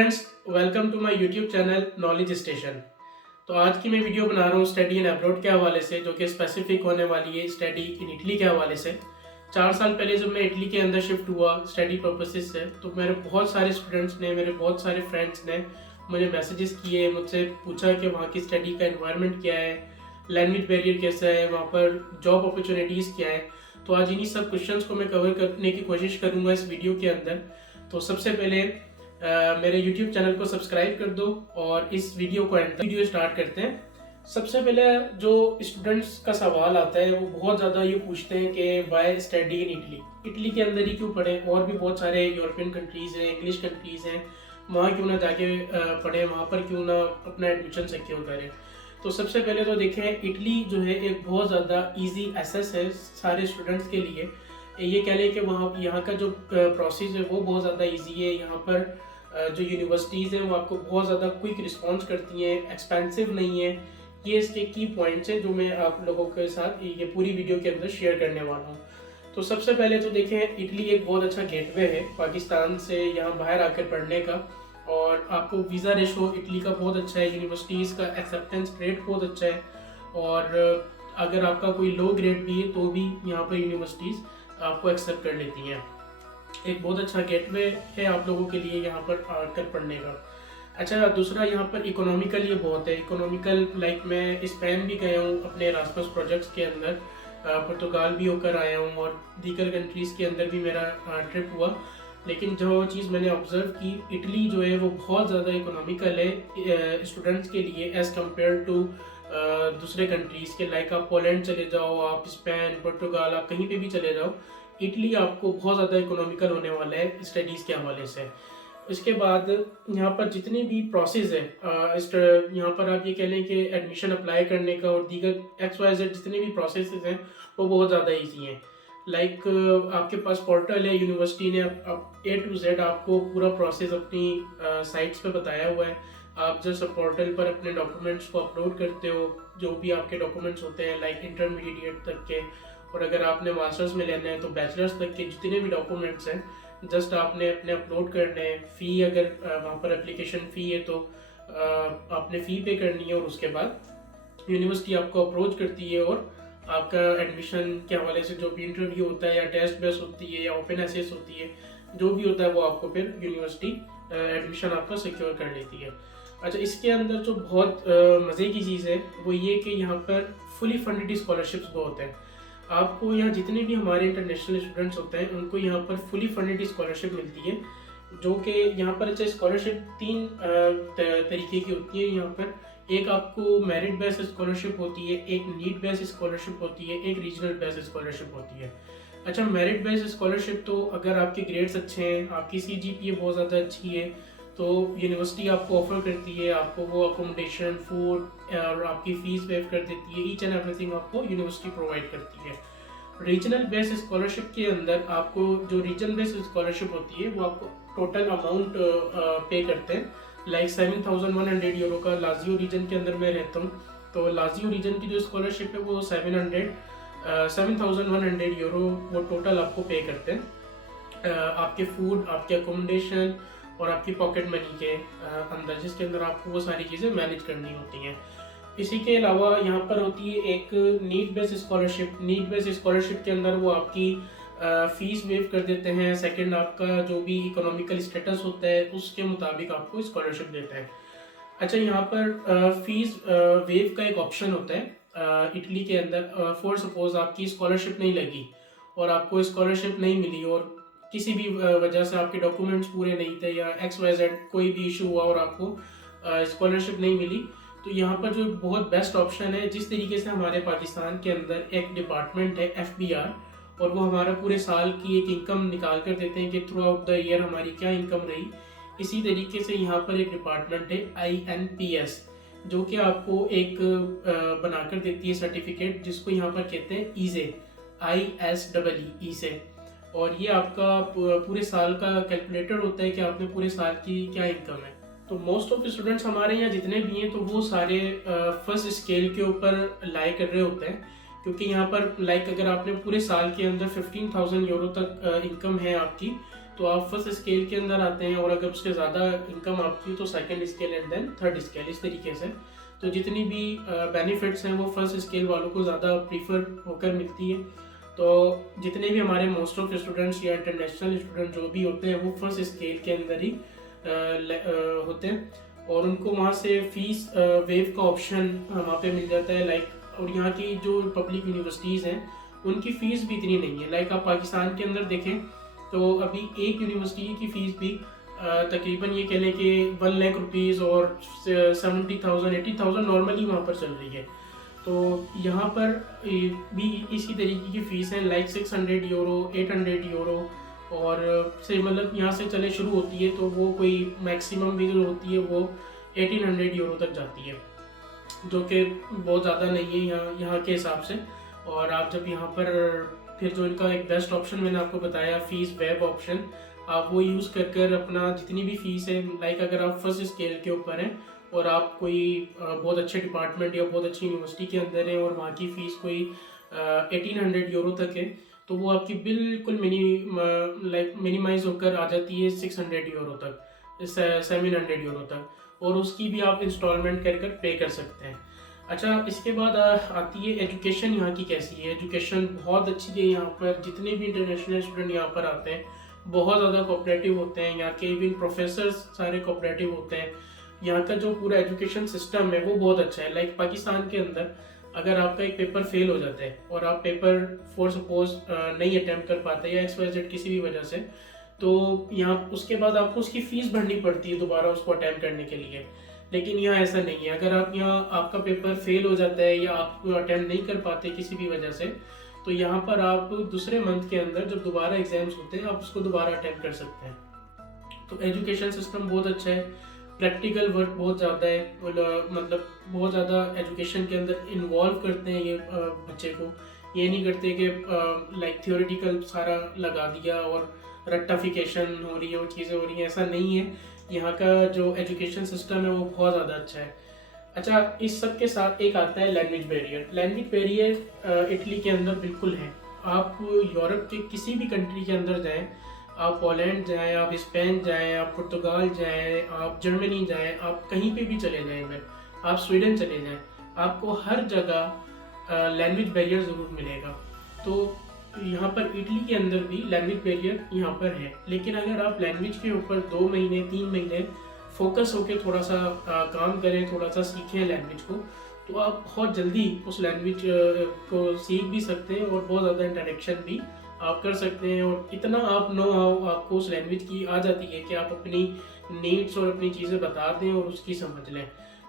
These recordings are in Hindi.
Friends, welcome to my YouTube channel knowledge station. तो आज की मैं वीडियो बना रहा हूँ स्टडी इन अब्रॉड के हवाले से, जो कि स्पेसिफिक होने वाली है स्टडी इन इटली के हवाले से। 4 साल पहले जब मैं इटली के अंदर शिफ्ट हुआ स्टडी पर्पसेस से, तो मेरे बहुत सारे स्टूडेंट्स ने, मेरे बहुत सारे फ्रेंड्स ने मुझे मैसेजेस किए, मुझसे पूछा कि वहाँ की स्टडी का एनवायरनमेंट क्या है, लैंग्वेज बैरियर कैसा है, वहाँ पर जॉब अपॉर्चुनिटीज़ क्या है। तो आज इन्हीं सब क्वेश्चंस को मैं कवर करने की कोशिश करूँगा इस वीडियो के अंदर। तो सबसे पहले मेरे YouTube चैनल को सब्सक्राइब कर दो और इस वीडियो को वीडियो स्टार्ट करते हैं। सबसे पहले जो स्टूडेंट्स का सवाल आता है वो बहुत ज़्यादा ये पूछते हैं कि why study in Italy, Italy के अंदर ही क्यों पढ़ें, और भी बहुत सारे यूरोपियन कंट्रीज़ हैं, इंग्लिश कंट्रीज़ हैं, वहाँ क्यों ना जाके पढ़ें, वहाँ पर क्यों ना अपना एडमिशन सिक्योर करें। तो सबसे पहले तो देखें, इटली जो है एक बहुत ज़्यादा ईजी एक्सेस है सारे स्टूडेंट्स के लिए। ये कह लें कि वहाँ यहाँ का जो प्रोसेस है वो बहुत ज़्यादा ईजी है। यहाँ पर जो यूनिवर्सिटीज़ हैं वो आपको बहुत ज़्यादा क्विक रिस्पॉन्स करती हैं, एक्सपेंसिव नहीं है। ये इसके की पॉइंट्स हैं जो मैं आप लोगों के साथ ये पूरी वीडियो के अंदर शेयर करने वाला हूँ। तो सबसे पहले तो देखें, इटली एक बहुत अच्छा गेटवे है पाकिस्तान से यहाँ बाहर आकर पढ़ने का, और आपको वीज़ा रेशो इटली का बहुत अच्छा है, यूनिवर्सिटीज़ का एक्सेप्टेंस रेट बहुत अच्छा है, और अगर आपका कोई लो ग्रेड भी है तो भी यहाँ पर यूनिवर्सिटीज़ आपको एक्सेप्ट कर लेती हैं। एक बहुत अच्छा गेटवे है आप लोगों के लिए यहाँ पर आकर पढ़ने का। अच्छा, दूसरा यहाँ पर इकोनॉमिकल ये बहुत है, इकोनॉमिकल लाइक मैं स्पेन भी गया हूँ अपने एरास्मस प्रोजेक्ट्स के अंदर, पुर्तगाल भी होकर आया हूँ, और दीगर कंट्रीज़ के अंदर भी मेरा ट्रिप हुआ। लेकिन जो चीज़ मैंने ऑब्ज़र्व की, इटली जो है वो बहुत ज़्यादा इकोनॉमिकल है स्टूडेंट्स के लिए एज़ कम्पेयर टू दूसरे कंट्रीज़ के। लाइक आप पोलैंड चले जाओ, आप स्पेन, पुर्तगाल, आप कहीं पे भी चले जाओ, इटली आपको बहुत ज़्यादा इकोनॉमिकल होने वाला है स्टडीज़ के हवाले से। इसके बाद यहाँ पर जितनी भी प्रोसेस है, यहाँ पर आप ये कह लें कि एडमिशन अप्लाई करने का और दीगर XYZ जितने भी प्रोसेस हैं वो बहुत ज़्यादा ईजी हैं। लाइक आपके पास पोर्टल है, यूनिवर्सिटी ने A to Z आपको पूरा प्रोसेस अपनी साइट्स पे बताया हुआ है। आप जस्ट पोर्टल पर अपने डॉक्यूमेंट्स को अपलोड करते हो, जो भी आपके डॉक्यूमेंट्स होते हैं लाइक इंटरमीडिएट तक के, और अगर आपने मास्टर्स में लेना है तो बैचलर्स तक के जितने भी डॉक्यूमेंट्स हैं जस्ट आपने अपने अपलोड करने हैं। फ़ी अगर वहाँ पर एप्लीकेशन फ़ी है तो आपने फ़ी पे करनी है, और उसके बाद यूनिवर्सिटी आपको अप्रोच करती है और आपका एडमिशन के हवाले से जो भी इंटरव्यू होता है या टेस्ट बेस होती है या ओपन एसेस होती है, जो भी होता है वो आपको फिर यूनिवर्सिटी एडमिशन आपका सिक्योर कर लेती है। अच्छा, इसके अंदर जो बहुत मज़े की चीज़ है वो ये कि यहाँ पर फुली फंडेड स्कॉलरशिप्स बहुत हैं। आपको यहाँ जितने भी हमारे इंटरनेशनल स्टूडेंट्स होते हैं उनको यहाँ पर फुली फंडेड स्कॉलरशिप मिलती है, जो कि यहाँ पर अच्छा स्कॉलरशिप 3 तरीके की होती है यहाँ पर। एक आपको मेरिट बेस्ड स्कॉलरशिप होती है, एक नीड बेस्ड स्कॉलरशिप होती है, एक रीजनल बेस्ड स्कॉलरशिप होती है। अच्छा, मेरिट बेस्ड स्कॉलरशिप तो अगर आपके ग्रेड्स अच्छे हैं, आपकी CGPA बहुत ज़्यादा अच्छी है, तो यूनिवर्सिटी आपको ऑफर करती है, आपको वो अकोमोडेशन, फूड और आपकी फ़ीस वेव कर देती है, ईच एंड एवरीथिंग आपको यूनिवर्सिटी प्रोवाइड करती है। रीजनल बेस्ड स्कॉलरशिप के अंदर आपको जो रीजन बेस्ड स्कॉलरशिप होती है वो आपको टोटल अमाउंट पे करते हैं। लाइक 7,100 यूरो का लाजियो रीजन के अंदर मैं रहता हूँ, तो लाजियो रीजन की जो स्कॉलरशिप है वो 7,100 यूरो वो टोटल आपको पे करते हैं आपके फूड, आपके अकोमोडेशन और आपकी पॉकेट मनी के अंदर, जिसके अंदर आपको वो सारी चीज़ें मैनेज करनी होती हैं। इसी के अलावा यहाँ पर होती है एक need based scholarship. Need based scholarship के अंदर वो आपकी फ़ीस वेव कर देते हैं। सेकंड, आपका जो भी इकोनॉमिकल स्टेटस होता है उसके मुताबिक आपको स्कॉलरशिप देते हैं। अच्छा, यहाँ पर फ़ीस वेव का एक ऑप्शन होता है इटली के अंदर। फॉर सपोज़ आपकी स्कॉलरशिप नहीं लगी और आपको स्कॉलरशिप नहीं मिली, और किसी भी वजह से आपके डॉक्यूमेंट्स पूरे नहीं थे या XYZ कोई भी इशू हुआ और आपको स्कॉलरशिप नहीं मिली, तो यहाँ पर जो बहुत बेस्ट ऑप्शन है, जिस तरीके से हमारे पाकिस्तान के अंदर एक डिपार्टमेंट है FBR, और वो हमारा पूरे साल की एक इनकम निकाल कर देते हैं कि थ्रू आउट द ईयर हमारी क्या इनकम रही, इसी तरीके से यहाँ पर एक डिपार्टमेंट है INPS, जो कि आपको एक बनाकर देती है सर्टिफिकेट, जिसको यहाँ पर कहते हैं ईजे, ISEE, और ये आपका पूरे साल का कैलकुलेटर होता है कि आपने पूरे साल की क्या इनकम है। तो मोस्ट ऑफ स्टूडेंट्स हमारे यहाँ जितने भी हैं तो वो सारे फर्स्ट स्केल के ऊपर लाई कर रहे होते हैं, क्योंकि यहाँ पर लाइक अगर आपने पूरे साल के अंदर 15,000 यूरो तक इनकम है आपकी, तो आप फर्स्ट स्केल के अंदर आते हैं, और अगर उससे ज़्यादा इनकम आपकी तो second scale and then third scale, इस तरीके से। तो जितनी भी बेनिफिट्स हैं वो फर्स्ट स्केल वालों को ज़्यादा प्रीफर होकर मिलती है। तो जितने भी हमारे मोस्ट ऑफ स्टूडेंट्स या इंटरनेशनल स्टूडेंट जो भी होते हैं वो फर्स्ट स्केल के अंदर ही होते हैं, और उनको वहाँ से फीस वेव का ऑप्शन वहाँ पे मिल जाता है। लाइक, और यहाँ की जो पब्लिक यूनिवर्सिटीज़ हैं उनकी फ़ीस भी इतनी नहीं है। लाइक आप पाकिस्तान के अंदर देखें तो अभी एक यूनिवर्सिटी की फ़ीस भी तकरीबन ये कह लें कि 1 लाख रुपीज़ और 70,000 80,000 नॉर्मली वहाँ पर चल रही है। तो यहाँ पर भी इसी तरीके की फ़ीस है, लाइक 600 यूरो 800 यूरो, और से मतलब यहाँ से चले शुरू होती है तो वो कोई मैक्सिमम भी जो होती है वो 1800 यूरो तक जाती है, जो कि बहुत ज़्यादा नहीं है यहाँ के हिसाब से। और आप जब यहाँ पर फिर जो इनका एक बेस्ट ऑप्शन मैंने आपको बताया फ़ीस वेब ऑप्शन, आप वो यूज़ कर अपना जितनी भी फ़ीस है, लाइक अगर आप फर्स्ट स्केल के ऊपर हैं और आप कोई बहुत अच्छे डिपार्टमेंट या बहुत अच्छी यूनिवर्सिटी के अंदर है और वहाँ की फ़ीस कोई 1800 यूरो तक है, तो वो आपकी बिल्कुल मिनिमाइज होकर आ जाती है 600 यूरो तक, 700 यूरो तक, और उसकी भी आप इंस्टॉलमेंट कर पे कर सकते हैं। अच्छा, इसके बाद आती है एजुकेशन। यहाँ की कैसी है? एजुकेशन बहुत अच्छी है यहाँ पर। जितने भी इंटरनेशनल स्टूडेंट यहाँ पर आते हैं बहुत ज़्यादा कोऑपरेटिव होते हैं। यहाँ के इवन प्रोफेसर्स सारे कोऑपरेटिव होते हैं। यहाँ का जो पूरा एजुकेशन सिस्टम है वो बहुत अच्छा है। लाइक पाकिस्तान के अंदर अगर आपका एक पेपर फेल हो जाता है और आप पेपर फॉर सपोज नहीं अटैम्प्ट कर पाते या XYZ किसी भी वजह से, तो यहाँ उसके बाद आपको उसकी फ़ीस भरनी पड़ती है दोबारा उसको अटैम्प्ट करने के लिए। लेकिन यहाँ ऐसा नहीं है। अगर आप यहाँ आपका पेपर फेल हो जाता है या आप अटैम्प्ट नहीं कर पाते किसी भी वजह से, तो यहाँ पर आप दूसरे मंथ के अंदर जब दोबारा एग्जाम्स होते हैं आप उसको दोबारा अटैम्प्ट कर सकते हैं। तो एजुकेशन सिस्टम बहुत अच्छा है, प्रैक्टिकल वर्क बहुत ज़्यादा है, मतलब बहुत ज़्यादा एजुकेशन के अंदर इन्वॉल्व करते हैं ये बच्चे को। ये नहीं करते कि लाइक थियोरेटिकल सारा लगा दिया और रेक्टिफिकेशन हो रही है, वो चीज़ें हो रही हैं, ऐसा नहीं है। यहाँ का जो एजुकेशन सिस्टम है वो बहुत ज़्यादा अच्छा है। अच्छा, इस सब के साथ एक आता है language barrier. Language barrier Italy के अंदर बिल्कुल है। आप यूरोप के किसी भी कंट्री के अंदर जाएं, आप पोलैंड जाएं, आप स्पेन जाएं, आप पुर्तगाल जाएं, आप जर्मनी जाएं, आप कहीं पे भी चले जाएं, मैं आप स्वीडन चले जाएं, आपको हर जगह लैंग्वेज बैरियर ज़रूर मिलेगा। तो यहाँ पर इटली के अंदर भी लैंग्वेज बैरियर यहाँ पर है। लेकिन अगर आप लैंग्वेज के ऊपर 2 महीने 3 महीने फोकस होकर थोड़ा सा काम करें, थोड़ा सा सीखें लैंग्वेज को, तो आप बहुत जल्दी उस लैंग्वेज को सीख भी सकते हैं और बहुत ज़्यादा इंटरेक्शन भी आप कर सकते हैं। और इतना आप नो हाउ आपको उस लैंग्वेज की आ जाती है कि आप अपनी नीड्स और अपनी चीज़ें बता दें और उसकी समझ लें।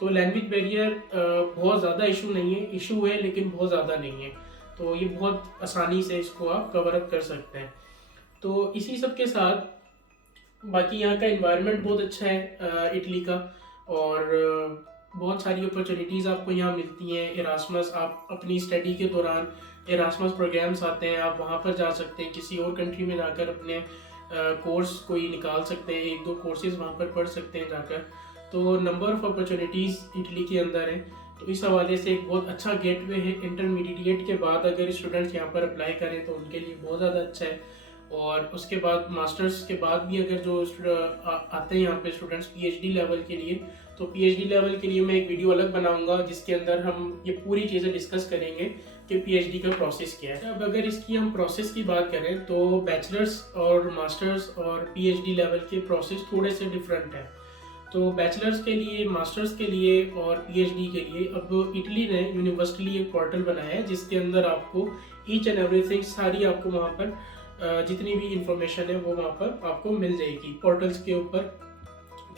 तो लैंग्वेज बैरियर बहुत ज़्यादा इशू नहीं है, इशू है लेकिन बहुत ज़्यादा नहीं है। तो ये बहुत आसानी से इसको आप कवर अप कर सकते हैं। तो इसी सब के साथ बाकी यहाँ का एनवायरनमेंट बहुत अच्छा है इटली का, और बहुत सारी अपॉर्चुनिटीज़ आपको यहाँ मिलती हैं। इरास्मस, आप अपनी स्टडी के दौरान इरास्मस प्रोग्राम्स आते हैं, आप वहाँ पर जा सकते हैं, किसी और कंट्री में जाकर अपने कोर्स कोई निकाल सकते हैं, 1-2 कोर्सेज़ वहाँ पर पढ़ सकते हैं जाकर। तो नंबर ऑफ़ अपॉर्चुनिटीज़ इटली के अंदर है। तो इस हवाले से एक बहुत अच्छा गेटवे है। इंटरमीडिएट के बाद अगर स्टूडेंट्स यहाँ पर अप्लाई करें तो उनके लिए बहुत ज़्यादा अच्छा है। और उसके बाद मास्टर्स के बाद भी अगर जो आते हैं यहाँ पे स्टूडेंट्स PhD लेवल के लिए, तो PhD लेवल के लिए मैं एक वीडियो अलग बनाऊंगा जिसके अंदर हम ये पूरी चीज़ें डिस्कस करेंगे कि PhD का प्रोसेस क्या है। अब अगर इसकी हम प्रोसेस की बात करें तो बैचलर्स और मास्टर्स और PhD लेवल के प्रोसेस थोड़े से डिफरेंट हैं। तो बैचलर्स के लिए, मास्टर्स के लिए और PhD के लिए अब इटली ने यूनिवर्सली एक पोर्टल बनाया है जिसके अंदर आपको ईच एंड एवरीथिंग सारी आपको वहाँ पर जितनी भी इंफॉर्मेशन है वो वहाँ पर आपको मिल जाएगी। पोर्टल्स के ऊपर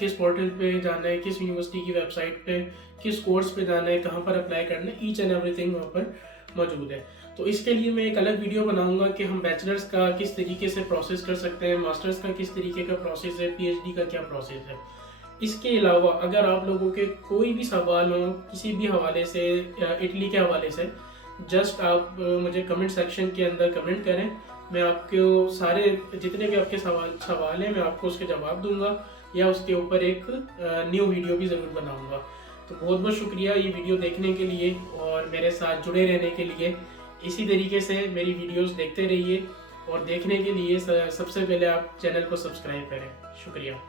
किस पोर्टल पे जाना है, किस यूनिवर्सिटी की वेबसाइट पे, किस कोर्स पे जाना है, कहाँ पर अप्लाई करना है, ईच एंड एवरीथिंग वहाँ पर मौजूद है। तो इसके लिए मैं एक अलग वीडियो बनाऊंगा कि हम बैचलर्स का किस तरीके से प्रोसेस कर सकते हैं, मास्टर्स का किस तरीके का प्रोसेस है, PhD का क्या प्रोसेस है। इसके अलावा अगर आप लोगों के कोई भी सवाल हो किसी भी हवाले से, इटली के हवाले से, जस्ट आप मुझे कमेंट सेक्शन के अंदर कमेंट करें। मैं आपको सारे जितने भी आपके सवाल हैं मैं आपको उसके जवाब दूंगा या उसके ऊपर एक न्यू वीडियो भी ज़रूर बनाऊंगा। तो बहुत बहुत शुक्रिया ये वीडियो देखने के लिए और मेरे साथ जुड़े रहने के लिए। इसी तरीके से मेरी वीडियोस देखते रहिए और देखने के लिए सबसे पहले आप चैनल को सब्सक्राइब करें। शुक्रिया।